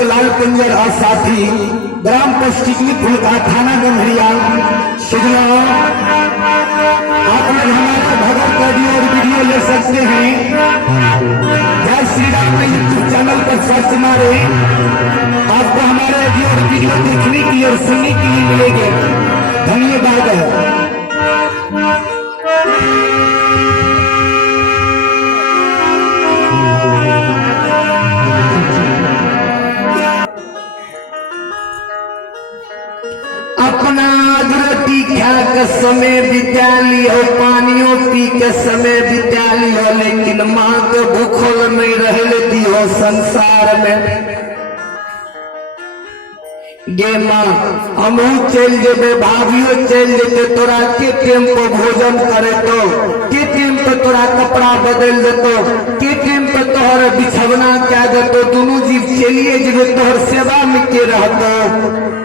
एक लाल पिंजर और साथी ग्राम पश्चिमी फुलका थाना गंभीरिया शिगला। आप लोग हमारे भगत ऑडियो और वीडियो ले सकते हैं। जय श्री राम यूट्यूब चैनल पर सर्च मारे, आपको हमारे ऑडियो और वीडियो देखने की और सुनने के लिए मिलेंगे। धन्यवाद। अपना रोटी खा के समय बिता लियो, पानियों पी के समय बिता लियो, लेकिन माँ के भूखल नहीं रहने दियो संसार में। गे माँ हमहू चल जेबे, भाभियो चल जेते, तोरा के टाइम पर भोजन करे तो के टाइम पर तोरा कपड़ा बदल देतो, के टाइम पर तोहर बिछवना क्या देतो, दोनों जीव चलिए जेबे, तोहर सेवा में के रहतो।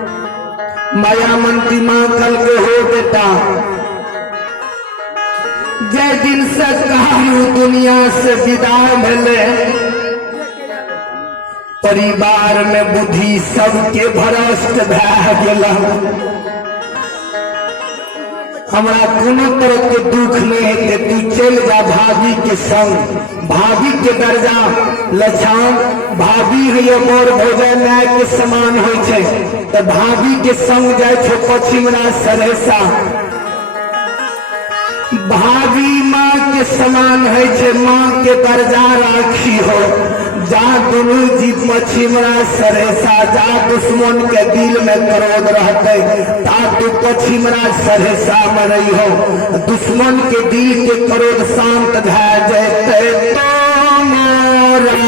माया मंत्री माँ कल के हो बेटा, जय दिन से कहारू दुनिया से विदा मिले, परिवार में बुद्धि सबके भ्रष्ट भै गेला। हमरा कोनो तरह के दुख नहीं है, तू चल जा भाभी के संग। भाभी के दर्जा लछान भाभी है, मोर भोजन न्याय के समान हो छे, तो भाभी के संग जाय छो पश्चिमरा सरेसा। भाभी माँ के समान है छे, माँ के दर्जा राखी हो। जा दोनों जीव पश्चिमरा सरेसा, जा दुश्मन के दिल में क्रोध रहते, ता तू पश्चिमरा सरेसा में रही हो। दुश्मन के दिल के क्रोध शांत भै जैते तो मोरा।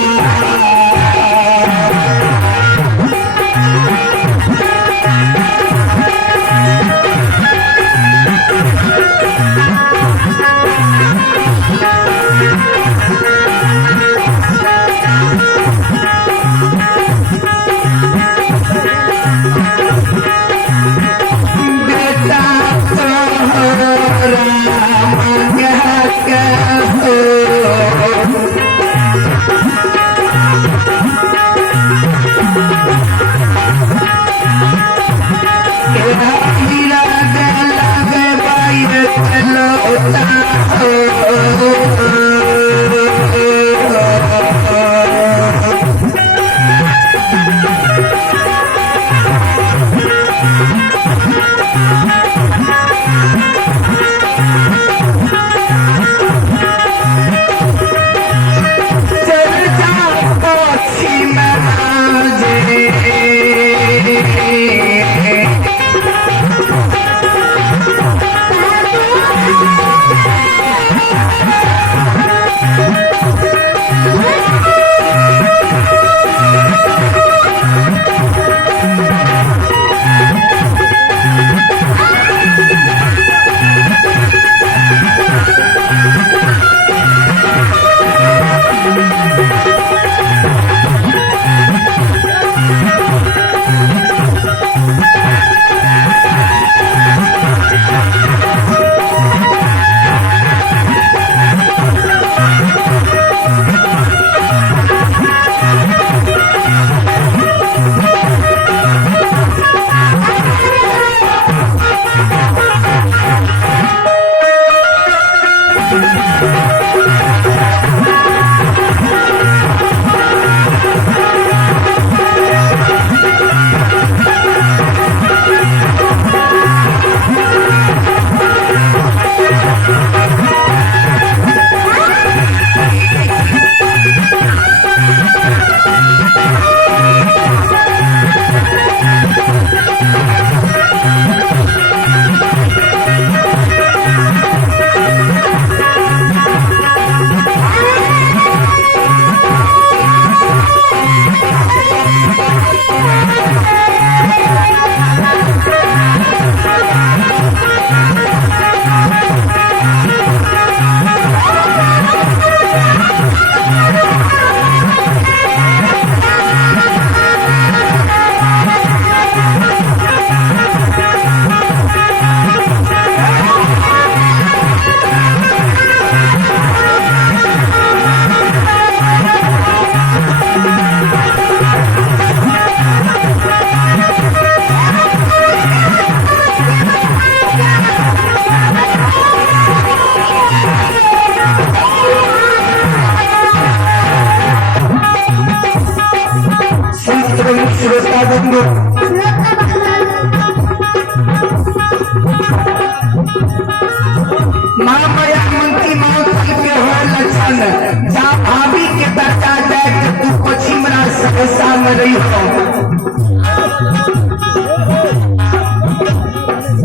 रही हो।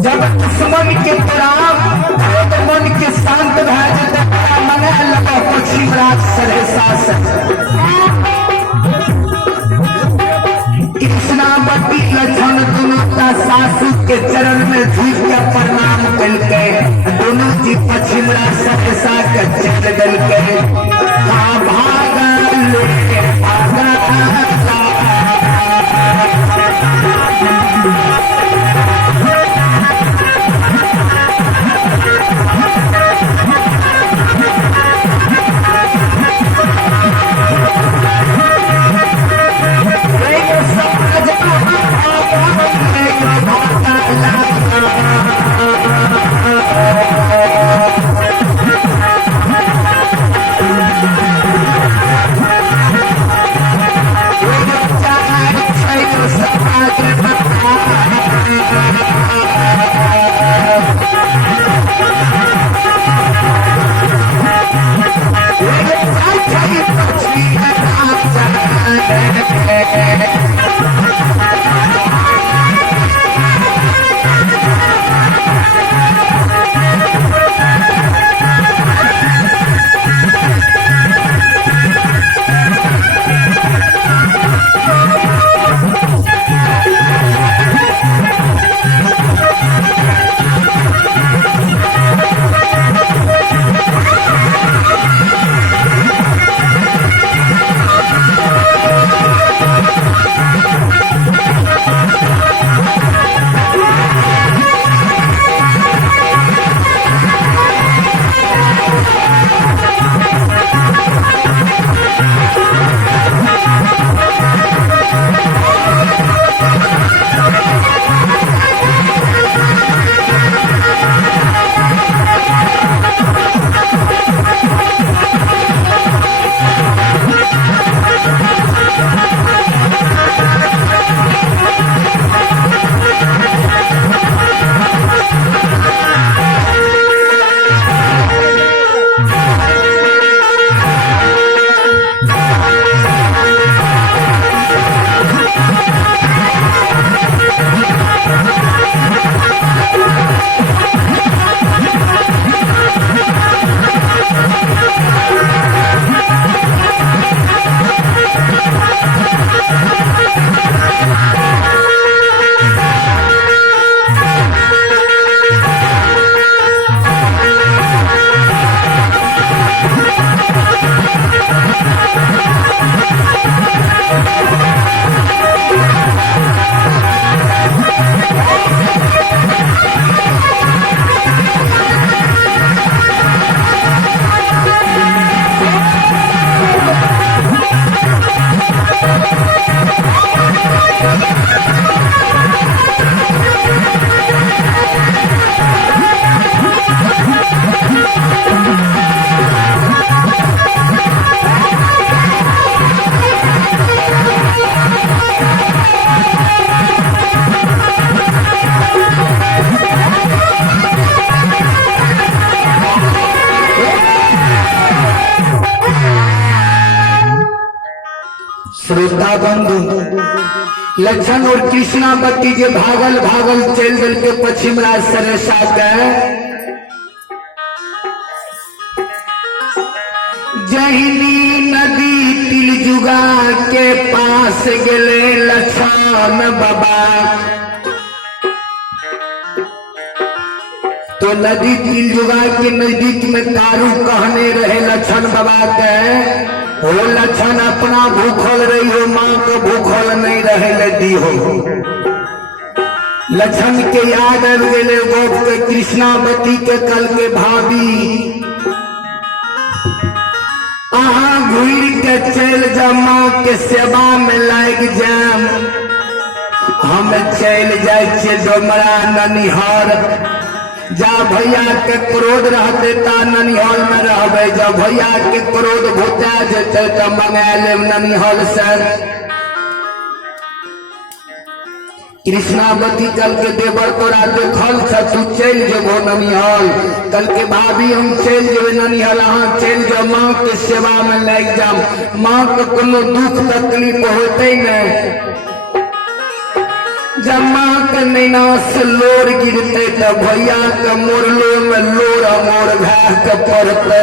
जब दुश्मन के प्रणाम तो मन के शांत भए जेतै, मने लगा पश्चिम राज सरे शासन कृष्णावती लक्षण दोनों का सासू के चरण में झुक के प्रणाम करके दोनों जी पश्चिम राज सरेसा के चल दल के भागल श्रोता बंधु लक्षण और कृष्णावती जे भागल भागल चल दल के पश्चिम राज सरेसा के जहिनी नदी तिलजुगा के पास गले लक्षण बाबा तो नदी तिलजुगा के नजदीक में तारू कहने रहे लक्षण बाबा के हो लक्षण अपना भूखल रही हो, माँ को भूखल नहीं रहे दी हो। लक्षण के याद आ गए गोप के कृष्णावती के कल के भाभी अहाँ घूर के चल जा माँ के सेवा में लाग जाम। हम चल जाए डोमरा ननिहार जा भैया के क्रोध रहते ता ननिहाल में रहबे, जब भैया के क्रोध घुटा जेते तो मंगा ले ननिहाल से। कृष्णावती कल के देवर तोरा देखल छ तू चल जेबो ननिहल। कल के भाभी हम चल जेबे ननिहल, अहाँ चल जाओ माँ के सेवा में लग जाम। माँ के कोनो दुख तकलीफ होते नहीं, जब माँ के नैना से लोर गिरते तो भैया के मोरलो में लोर मोर भै के पड़ते।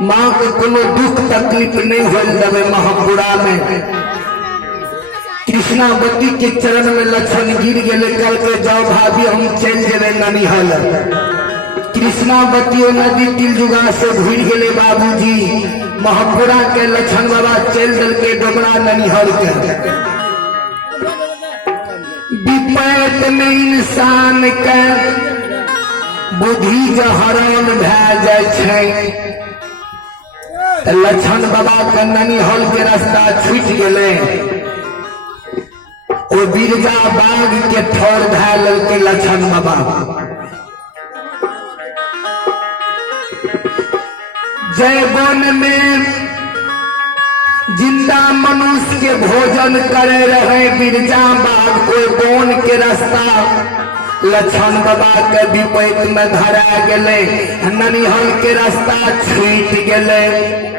माँ के कोनो दुख तकलीफ नहीं होल देवे महापुरा में। कृष्णावती के चरण में लक्षण गिर गए, कल के जाओ भाभी हम चल जेबे ननिहल। कृष्णावती नदी तिलजुगा से घुर गए बाबूजी। महापुरा के लक्षण बाबा चल दल के डोबरा ननिहल के। विपैत में इंसान के बुद्धि जहरान भै जाय छै। लक्षण बाबा के ननिहल के रास्ता छूट गए, ओ बिरजा बाघ के ठौर धै ललके लक्षण बाबा। जय वन में जिंदा मनुष्य के भोजन करे रहे बिरजा बाघ, कोई बोन के रास्ता लक्षण बाबा के विपैत में धरा गए, ननिहल के रास्ता छूट गए।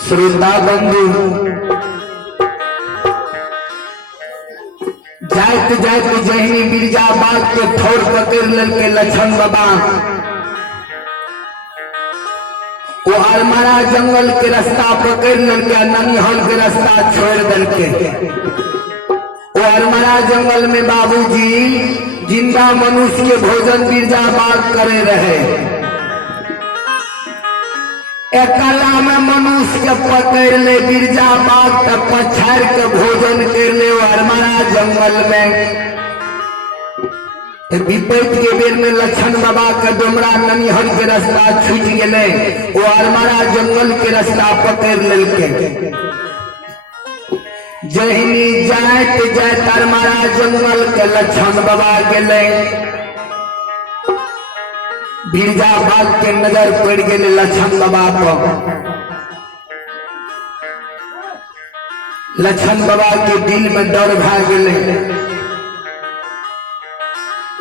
श्रोता बंधु जात जात जहनी बिरजा बाघ के ठौर पकड़ ललके लक्षण बाबा, वो अरमारा जंगल के रास्ता पकड़ ललके, ननिहल के रास्ता छोड़ दलके। वो अरमारा जंगल में बाबूजी जिंदा मनुष्य के भोजन बिरजा बाघ करे रहे। एकला में मनुष्य के पकड़ ले बिरजा बाघ तक पछाड़ के भोजन कर ले अरमारा जंगल में। विपैत के बेर में लक्षण बाबा के डोमरा ननिहल के रास्ता छूट गए, वो अरमारा जंगल के रास्ता पकड़ ललके। जहनी जात जात अरमारा जंगल के लक्षण बाबा गए, बिरजा बाघ के नजर पड़ गए लक्षण बाबा पर। लक्षण बाबा के दिल में डर भा गए।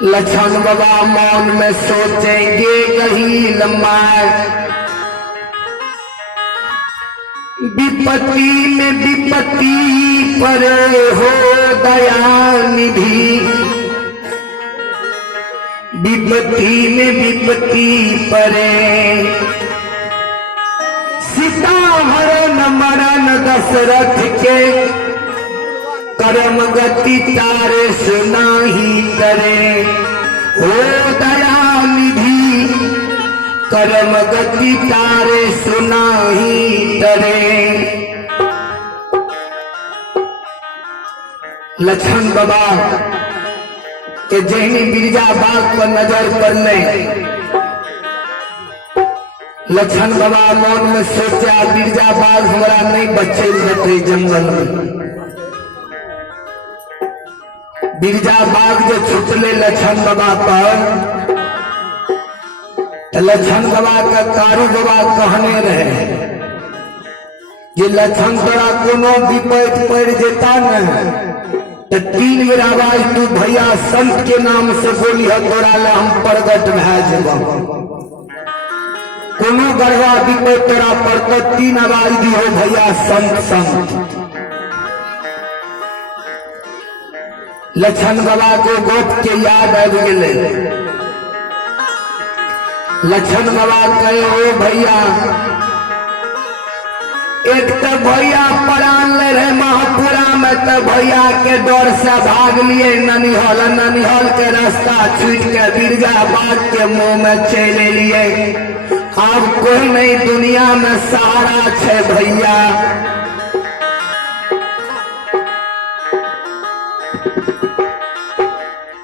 लक्षण बाबा मौन में सोचेंगे कहीं लम्बा, विपत्ति में विपत्ति परे हो दया निधि, विपत्ति में विपत्ति परे। सीता हरण मरण दशरथ के, कर्म गति तारे सुनाही करे। ओ दया निधि कर्म गति तारे सुनाही करे। लक्षण बाबा के जहनी बिरजा बाघ पर नजर पड़ने, लक्षण बाबा मौन में सोचा बिरजा बाघ हमारा नहीं बचे देते जंगल में। बिरजा बाघ जो छुटले लक्षण बाबा पर, तो लक्षण बाबा का कारू बाबा कहने रहे कि लक्षण तोरा कोनो विपैत पड़ जेता न तो 3 बेर आवाज तू भैया संत के नाम से बोली है, तोरा ला हम प्रगट भै जेबो। कोनो गढ़वा विपैत तोरा पर 3 आवाज दियो भैया संत संत। लक्षण बाबा को गोप के याद आ गए। लक्षण बाबा कहे ओ भैया, एक तो भैया परान ले रहे महापुरा में, तो भैया के डर से भाग लिए ननिहल। ननिहल के रास्ता छूट के बिरजा बाघ के मुंह में चले लिए। अब कोई नहीं दुनिया में सहारा छे भैया।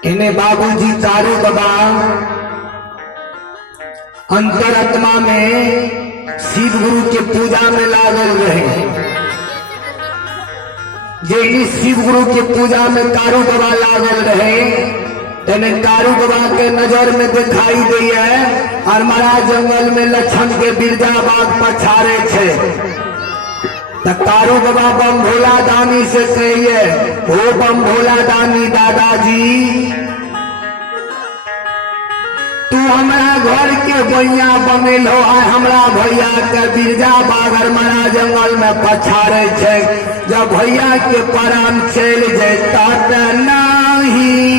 इन्हें बाबूजी तारू बाबा अंतरात्मा में शिव गुरु के पूजा में लागल रहे। जे शिव गुरु के पूजा में तारू बाबा लागल रहे, तेने कारू बाबा के नजर में दिखाई दी है और महाराज जंगल में लक्षण के बिरजा बाग पछारे छे। तो कारू बाबा बम भोला दानी से कहिए, हो बम भोला दानी दादाजी, तू हमारा घर के बैया बनेल हो, हमरा भैया के बिरजा बाग और महाराज जंगल में पछारे छे। जब भैया के प्राण चल जाता तो नहीं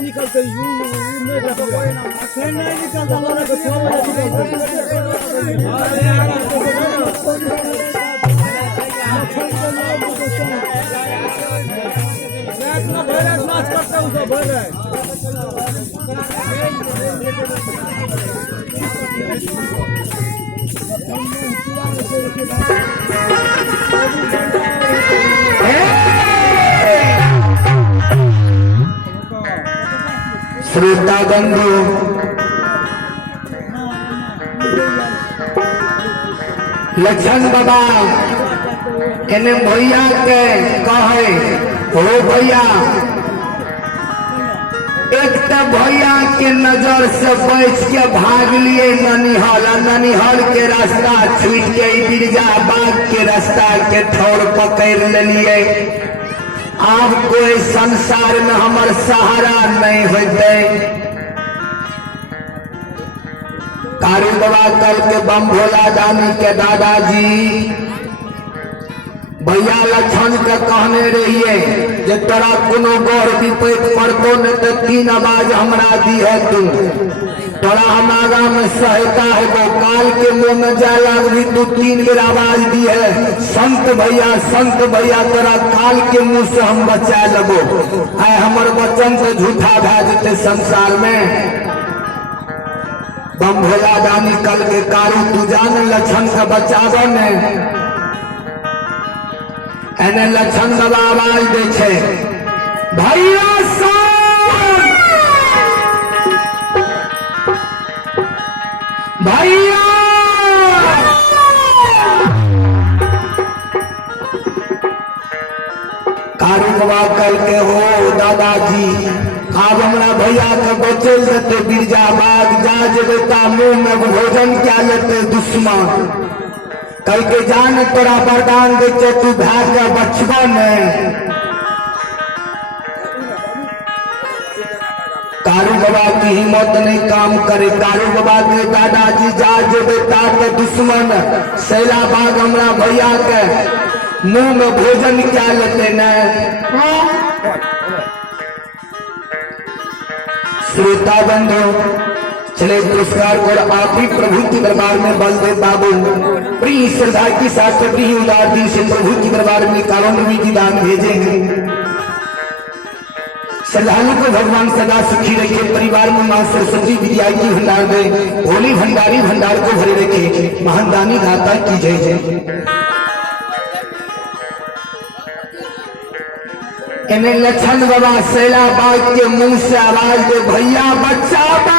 निकलते नहीं श्रोता बंधु, लक्षण बाबा एने भैया के कहे, हो भैया, एक तो भैया के नजर से बच के भाग लिए ननिहाल, ननिहाल के रास्ता छूट के बिरजा बाग के रास्ता के ठौर पकड़ लिए। अब कोई संसार में हमार सहारा नहीं होते। कारू बाबा कल के बम भोला दानी के दादाजी भैया लक्षण के कहने रहिए जे तोरा कोनो गौर विपैत पड़तो न तो 3 आवाज हमरा दी है, तू तोरा हम आगा में सहायता है। वो काल के मुंह में जा लाग भी तू 3 बेर आवाज दी है, संत भैया तोरा काल के मुंह से हम बचा लेबो। आय हमर वचन से झूठा भै जेते संसार में। बम भोला दानी कल के कारू तू जान लक्षण से बचाबो ने। एने लक्षण बाबा आवाज दे छे, भैया भैया कारू बाबा कल के हो दादाजी, अब हमरा भैया के बचल देते बिरजा बाग, जा जेबे ता मुंह में भोजन क्या लेते दुश्मन। कल के जान तोरा वरदान दे तू भाग के बचबा ने। कारू बाबा की हिम्मत नहीं काम करे। कारू बाबा के दादाजी जा जेबे ता के दुश्मन सैला बाग हमरा भैया के मुंह में भोजन क्या लेते न। श्रोता बंधु, चले पुरस्कार और आप भी प्रभु के दरबार में बलदेव बाबू प्रिय श्रद्धा के साथ प्रिय उदार दिल से प्रभु के दरबार में 51 की दान भेजेंगे। श्रद्धालु को भगवान सदा सुखी रखे, परिवार में मां सरस्वती विद्या की भंडार दे, भोली भंडारी भंडार को भरे रखे, महादानी दाता की जय जय। इन्हें लक्षण बाबा शैला बाग के मुंह से आवाज दे, भैया बच्चा बा।